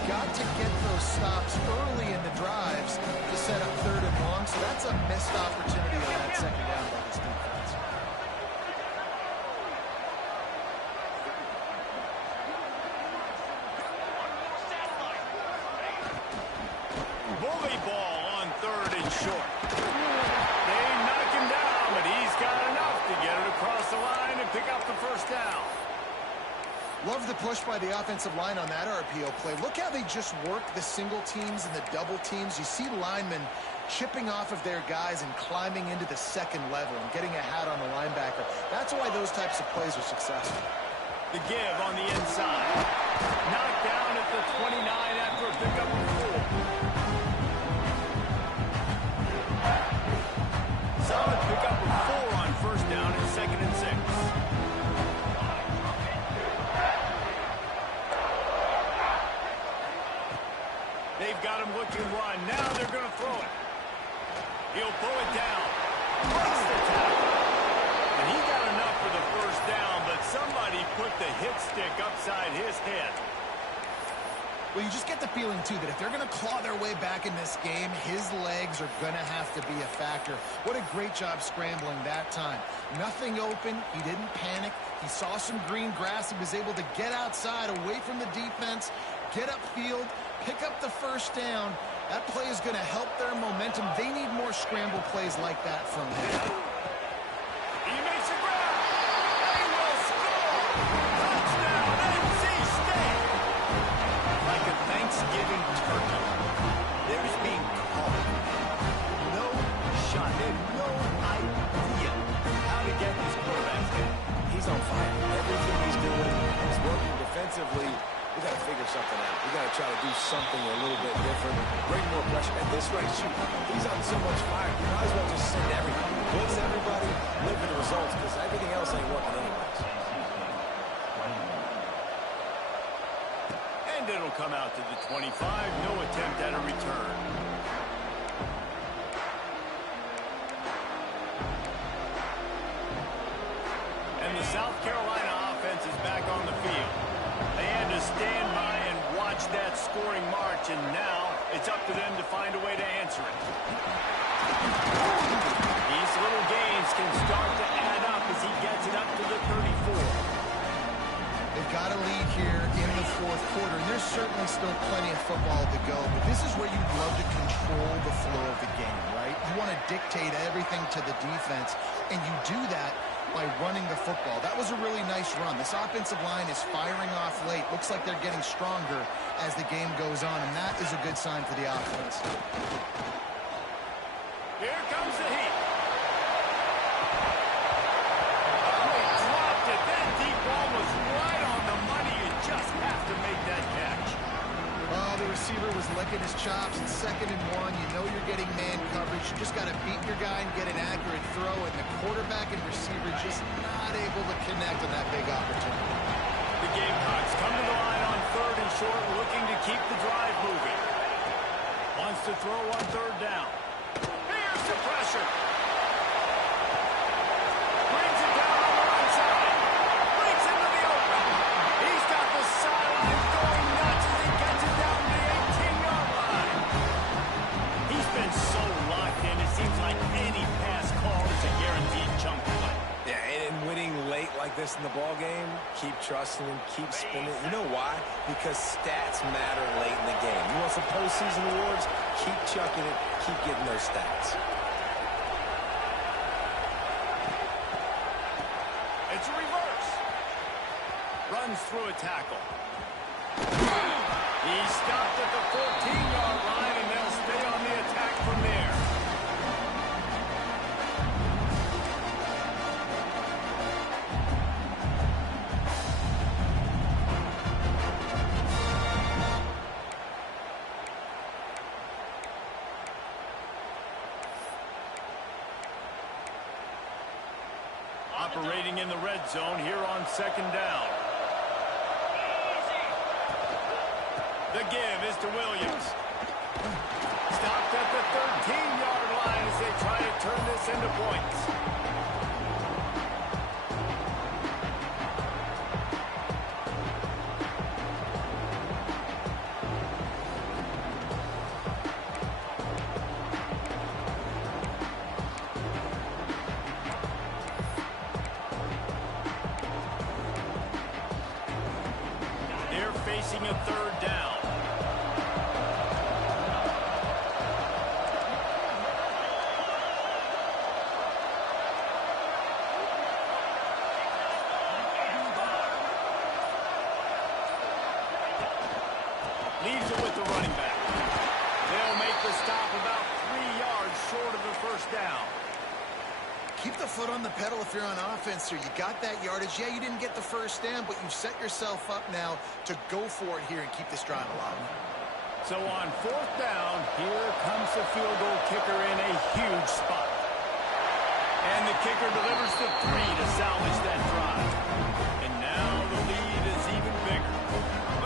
You've got to get those stops early in the drives to set up 3rd and long, so that's a missed opportunity on that 2nd down by this defense. Bully ball on 3rd and short. They knock him down, but he's got enough to get it across the line and pick up the 1st down. Love the push by the offensive line on that RPO play. Look how they just work the single teams and the double teams. You see linemen chipping off of their guys and climbing into the 2nd level and getting a hat on the linebacker. That's That's why those types of plays are successful. The give on the inside. Knocked down at the 29 after a pickup of 4. Solid pickup of 4 on first down and 2nd and 6. They've got him looking one. Now they're going to throw it. He'll pull it down. Breaks the tackle. And he got enough for the first down, but somebody put the hit stick upside his head. Well, you just get the feeling, too, that if they're going to claw their way back in this game, his legs are going to have to be a factor. What a great job scrambling that time. Nothing open. He didn't panic. He saw some green grass. He was able to get outside, away from the defense, get upfield, pick up the first down. That play is going to help their momentum. They need more scramble plays like that from him. He makes a grab. They will score. Touchdown, NC State. Like a Thanksgiving turkey, there's being called. No shot. They have no idea how to get this quarterback's head. He's on fire. Everything he's doing is working defensively. We got to figure something out. We got to try to do something a little bit different. Bring more pressure. At this rate, shoot, he's on so much fire. You might as well just send everybody. Blitz everybody, live for the results, because everything else ain't working anyways. And it'll come out to the 25. No attempt at a return. And the South Carolina offense is back on the field. They had to stand by and watch that scoring march, and now it's up to them to find a way to answer it. These little gains can start to add up as he gets it up to the 34. They've got a lead here in the fourth quarter, and there's certainly still plenty of football to go, but this is where you'd love to control the flow of the game, right? You want to dictate everything to the defense, and you do that by running the football. That was a really nice run. This offensive line is firing off late. Looks like they're getting stronger as the game goes on, and that is a good sign for the offense. Here comes the heat. Oh, he dropped it. That deep ball was right on the money. You just have to make that catch. Oh, the receiver was licking his chops. It's 2nd and 1. You know you're getting man coverage. You just got to beat your guy and get an accurate throw, and the quarterback and receiver just not able to connect on that big opportunity. The Gamecocks come to the line on 3rd and short, looking to keep the drive moving. Wants to throw on 3rd down. Here's the pressure. Brings it down on the right side. Brings into the open. He's got the sideline going nuts as he gets it down to the 18-yard line. He's been so locked in, it seems like any pass call is a guaranteed chunk play. Yeah, and winning late like this in the ball game, keep trusting him, keep spinning. You know why? Because stats matter late in the game. You want some postseason awards? Keep chucking it, keep getting those stats. It's a reverse. Runs through a tackle. He stopped at the 14-yard line, and they'll stay on the attack from there. Operating in the red zone here on 2nd down. The give is to Williams. Stopped at the 13-yard line as they try to turn this into points. They're facing a 3rd down. Leaves it with the running back. They'll make the stop about 3 yards short of the first down. Keep the foot on the pedal if you're on offense here. You got that yardage. Yeah, you didn't get the first down, but you've set yourself up now to go for it here and keep this drive alive. So on fourth down, here comes the field goal kicker in a huge spot. And the kicker delivers the 3 to salvage that drive. And now the lead is even bigger.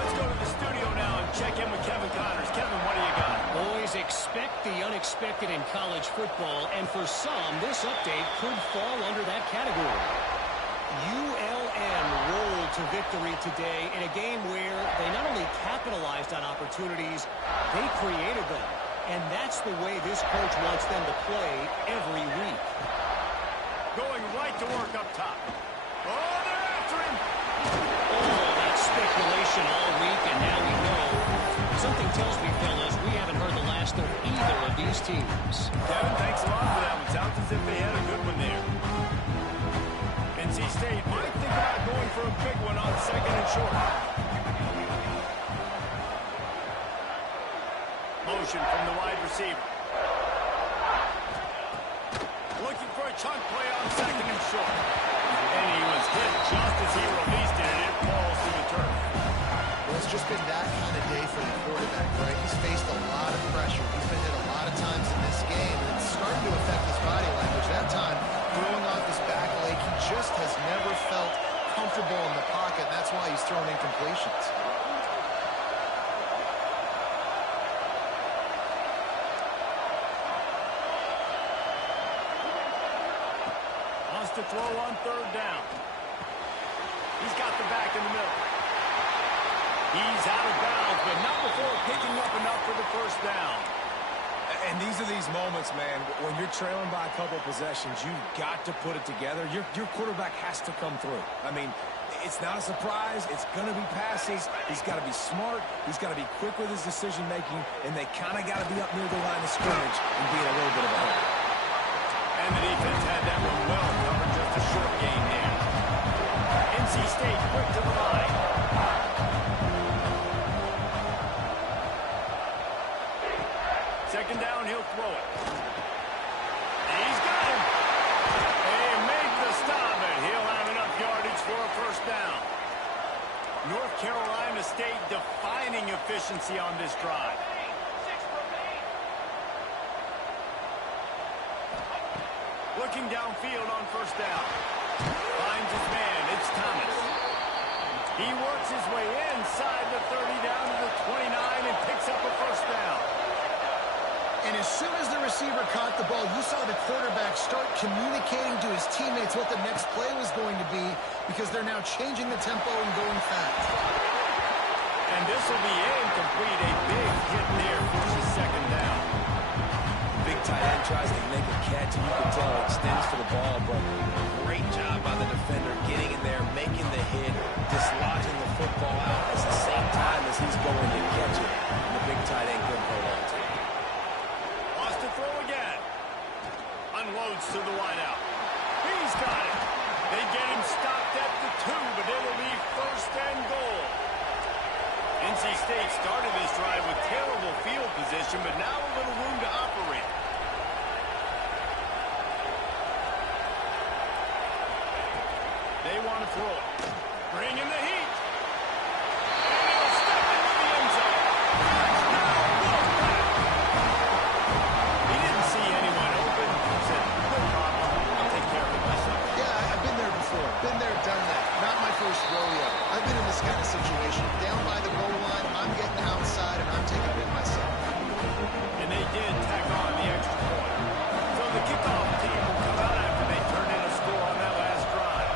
Let's go to the studio now and check in with Kevin Connors. Kevin, what do you got? Boys, expect the unexpected in college football, and for some, this update could fall under that category. ULM rolled to victory today in a game where they not only capitalized on opportunities, they created them. And that's the way this coach wants them to play every week. Going right to work up top. Oh, they're after him. Oh, that speculation all week, and now we know. Something tells me, fellas, we haven't heard the last of either of these teams. Kevin, thanks a lot for that one. Sounds as if they had a good one there. NC State might think about going for a big one on second and short. Motion from the wide receiver. Looking for a chunk play on second and short. And he was hit just as he released it, and it falls to the turf. Well, it's just been that kind of day for the quarterback, right? He's faced a lot of pressure. He's been hit a lot of times in this game, and it's starting to affect his body language. That time, throwing off his back leg, he just has never felt comfortable in the pocket, and that's why he's throwing incompletions. To throw on third down. He's got the back in the middle. He's out of bounds, but not before picking up enough for the first down. And these are these moments, man, when you're trailing by a couple possessions, you've got to put it together. Your quarterback has to come through. I mean, it's not a surprise. It's going to be passes. He's got to be smart. He's got to be quick with his decision-making, and they kind of got to be up near the line of scrimmage and be a little bit of a help. And the defense had that one well covered, just a short gain there. NC State quick to the line. Second down, he'll throw it. He's got him. They make the stop, and he'll have enough yardage for a first down. North Carolina State defining efficiency on this drive. Looking downfield on first down. Finds his man. It's Thomas. He works his way inside the 30 down to the 29 and picks up a first down. And as soon as the receiver caught the ball, you saw the quarterback start communicating to his teammates what the next play was going to be, because they're now changing the tempo and going fast. And this will be incomplete. A big hit there forces second down. Big tight end tries to make a catch, and you can tell it extends for the ball, but great job by the defender getting in there, making the hit, dislodging the football out at the same time as he's going to catch it. And the big tight end couldn't hold on to it. Wants to throw again. Unloads to the wideout. He's got it. They get him stopped at the 2, but it'll be first and goal. NC State started this drive with terrible field position, but now a little room to operate. They want to throw it. Bring in the heat. And he'll step into the end zone. Touchdown, Wolfpack. He didn't see anyone open. He said, no problem. I'll take care of it myself. Yeah, I've been there before. Been there, done that. Not my first rodeo. I've been in this kind of situation. Down by the goal line, I'm getting outside, and I'm taking it myself. And they did tack on the extra point. So the kickoff team will come out after they turn in a score on that last drive.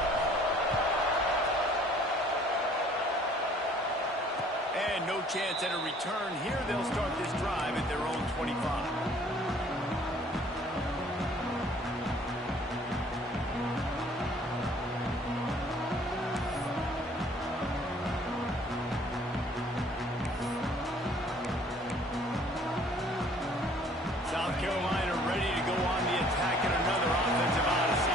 And no chance at a return here. They'll start this drive at their own 25. South Carolina ready to go on the attack in another offensive odyssey.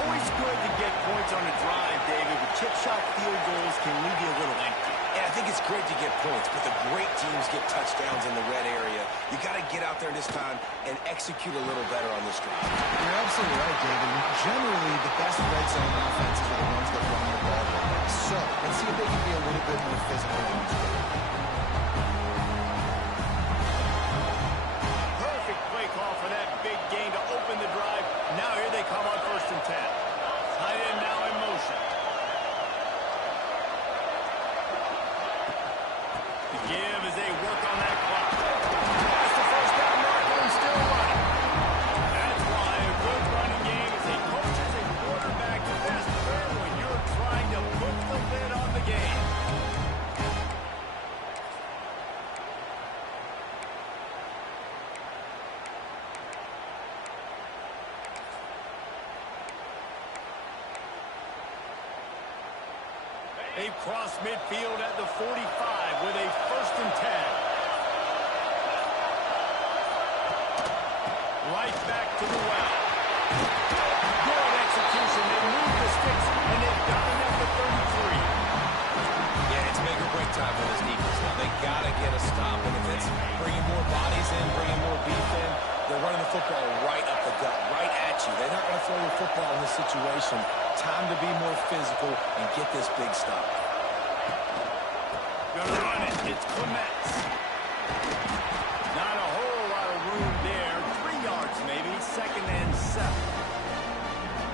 Always good to get points on a drive, David, but chip shot field goals can leave you a little empty. And I think it's great to get points, but the great teams get touchdowns in the red area. You got to get out there this time and execute a little better on this drive. You're absolutely right, David. Generally, the best red zone offenses are the ones that run the ball. So, let's see if they can be a little bit more physical in this game. Perfect play call for that big gain to open the drive. Now here they come on 1st and 10. Tight end now in motion. The give as they work on that clock. That's the first down marker and still running. That's why a good running game is a coach's and quarterback's best friend when you're trying to put the lid on the game. They've crossed midfield at the 45 with a 1st and 10. Right back to the well. Good execution. They move the sticks, and they've got it at the 33. Yeah, it's make or break time for this defense now. They got to get a stop, and if it's bringing more bodies in, bringing more beef in, they're running the football right up the gut, right at you. They're not going to throw the football in this situation. Time to be more physical and get this big stop. Gonna run it. It's Clements. Not a whole lot of room there. 3 yards maybe. 2nd and 7.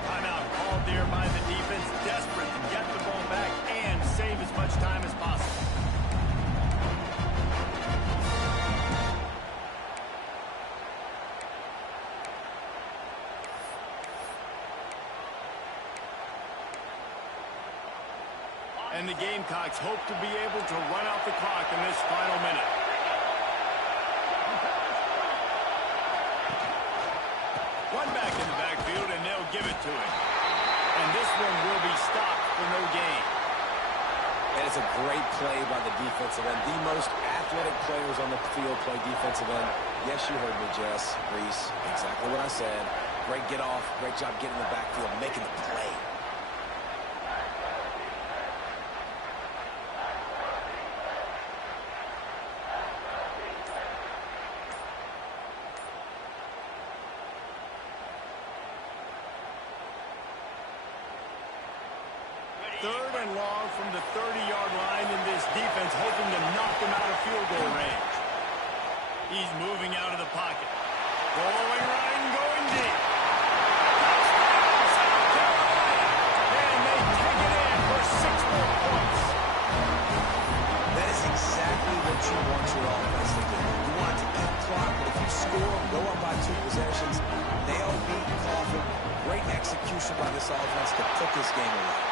Timeout called there by the defense. Desperate to get the ball back and save as much time as possible. And the Gamecocks hope to be able to run out the clock in this final minute. One back in the backfield, and they'll give it to him. And this one will be stopped for no gain. And it's a great play by the defensive end. The most athletic players on the field play defensive end. Yes, you heard me, Jess, Reese. Exactly what I said. Great get off. Great job getting in the backfield, making the play. Third and long from the 30-yard line in this defense, hoping to knock them out of field goal range. He's moving out of the pocket. Rolling right and going deep. Touchdown, South Carolina! And they take it in for 6 more points. That is exactly what you want your offense to do. You want it to eat clock, but if you score, go up by 2 possessions, nail beat Coffin. Great execution by this offense to put this game away.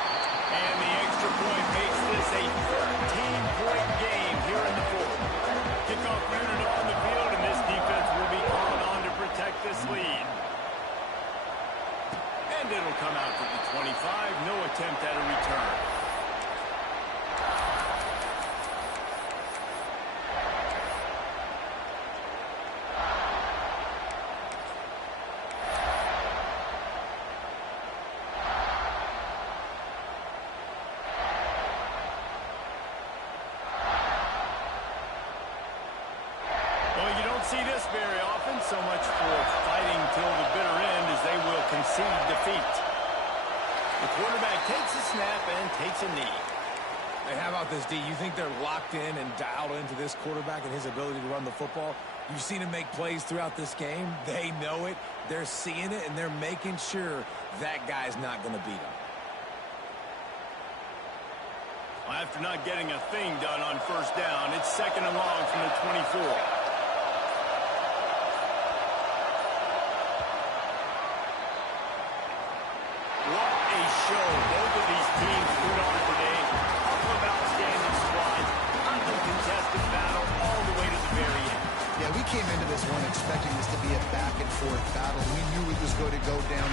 And the extra point makes this a 13-point game here in the 4th. Kickoff unit on the field, and this defense will be called on to protect this lead. And it'll come out to the 25. No attempt at a return. See this very often, so much for fighting till the bitter end as they will concede defeat. The quarterback takes a snap and takes a knee. Hey, how about this, D? You think they're locked in and dialed into this quarterback and his ability to run the football? You've seen him make plays throughout this game. They know it. They're seeing it, and they're making sure that guy's not going to beat him. After not getting a thing done on 1st down, it's 2nd and long from the 24. Show both of these teams put on today. Couple of outstanding squads. Hotly contested battle all the way to the very end. Yeah, we came into this one expecting this to be a back-and-forth battle. We knew it was going to go down